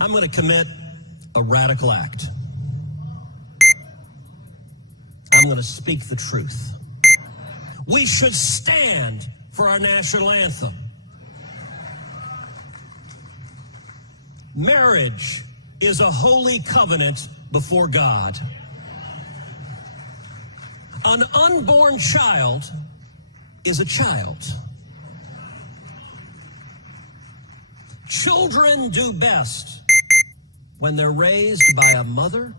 I'm going to commit a radical act. I'm going to speak the truth. We should stand for our national anthem. Marriage is a holy covenant before God. An unborn child is a child. Children do best when they're raised by a mother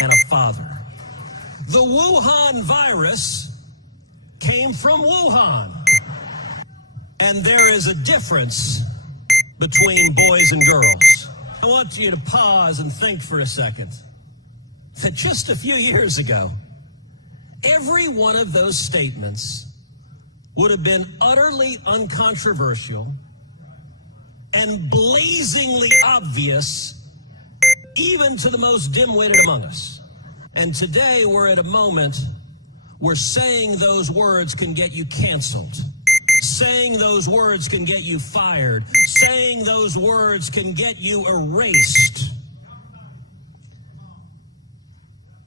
and a father. The Wuhan virus came from Wuhan. And there is a difference between boys and girls. I want you to pause and think for a second that just a few years ago, every one of those statements would have been utterly uncontroversial and blazingly obvious even to the most dim-witted among us. And today we're at a moment where saying those words can get you canceled. Saying those words can get you fired. Saying those words can get you erased.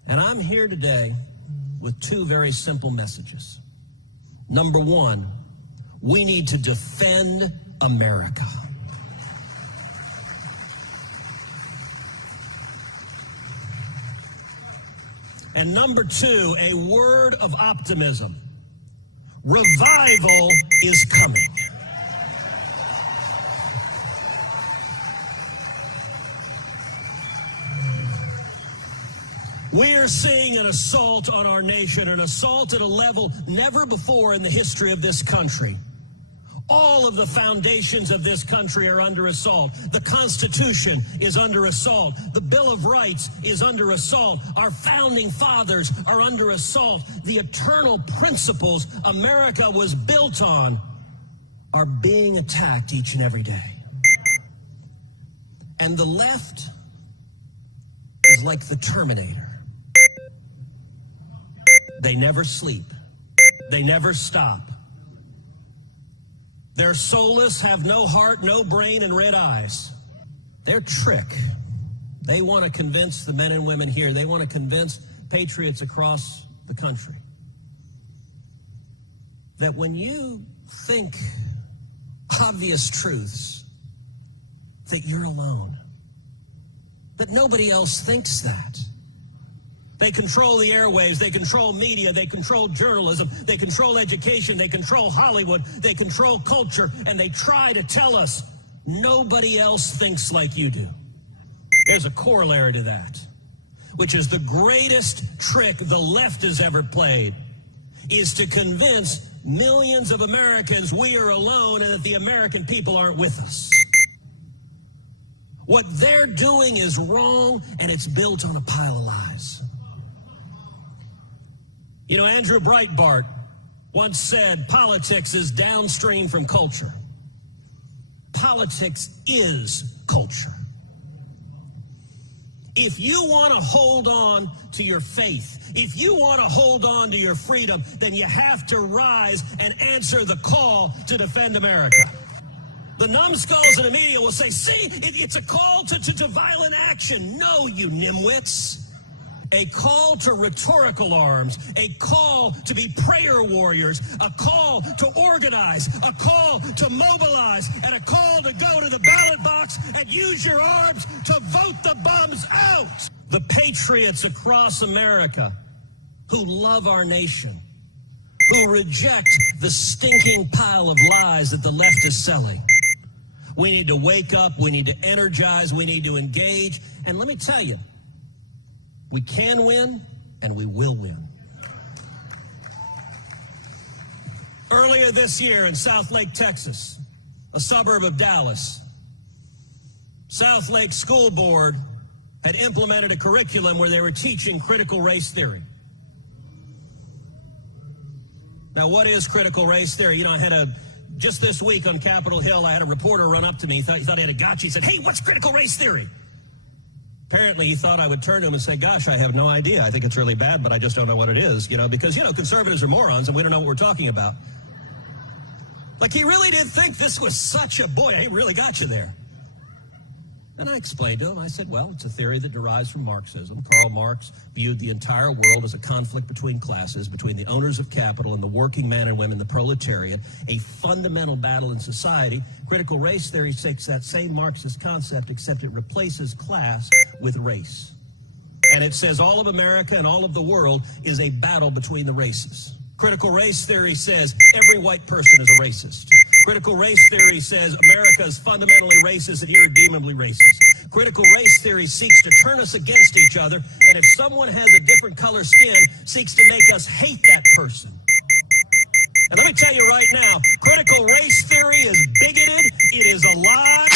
And I'm here today with two very simple messages. Number one, we need to defend America. And number two, a word of optimism. Revival is coming. We are seeing an assault on our nation, an assault at a level never before in the history of this country. All of the foundations of this country are under assault. The Constitution is under assault. The Bill of Rights is under assault. Our founding fathers are under assault. The eternal principles America was built on are being attacked each and every day. And the left is like the Terminator. They never sleep. They never stop. They're soulless, have no heart, no brain, and red eyes. Their trick. They want to convince the men and women here. They want to convince patriots across the country that when you think obvious truths, that you're alone. That nobody else thinks that. They control the airwaves, they control media, they control journalism, they control education, they control Hollywood, they control culture, and they try to tell us nobody else thinks like you do. There's a corollary to that, which is the greatest trick the left has ever played, is to convince millions of Americans we are alone and that the American people aren't with us. What they're doing is wrong, and it's built on a pile of lies. You know, Andrew Breitbart once said, politics is downstream from culture. Politics is culture. If you want to hold on to your faith, if you want to hold on to your freedom, then you have to rise and answer the call to defend America. The numbskulls in the media will say, see, it's a call to violent action. No, you nimwits. A call to rhetorical arms, a call to be prayer warriors, a call to organize, a call to mobilize, and a call to go to the ballot box and use your arms to vote the bums out. The patriots across America who love our nation, who reject the stinking pile of lies that the left is selling. We need to wake up, we need to energize, we need to engage, and let me tell you, we can win, and we will win. Earlier this year in Southlake, Texas, a suburb of Dallas, Southlake School Board had implemented a curriculum where they were teaching critical race theory. Now, what is critical race theory? You know, just this week on Capitol Hill, I had a reporter run up to me. He thought he had a gotcha. He said, hey, what's critical race theory? Apparently, he thought I would turn to him and say, gosh, I have no idea. I think it's really bad, but I just don't know what it is, because, conservatives are morons and we don't know what we're talking about. Like, he really did think this was such a, boy, he really got you there. And I explained to him, I said, well, it's a theory that derives from Marxism. Karl Marx viewed the entire world as a conflict between classes, between the owners of capital and the working man and women, the proletariat, a fundamental battle in society. Critical race theory takes that same Marxist concept, except it replaces class with race. And it says all of America and all of the world is a battle between the races. Critical race theory says every white person is a racist. Critical race theory says America is fundamentally racist and irredeemably racist. Critical race theory seeks to turn us against each other, and if someone has a different color skin, seeks to make us hate that person. And let me tell you right now, critical race theory is bigoted, it is a lie,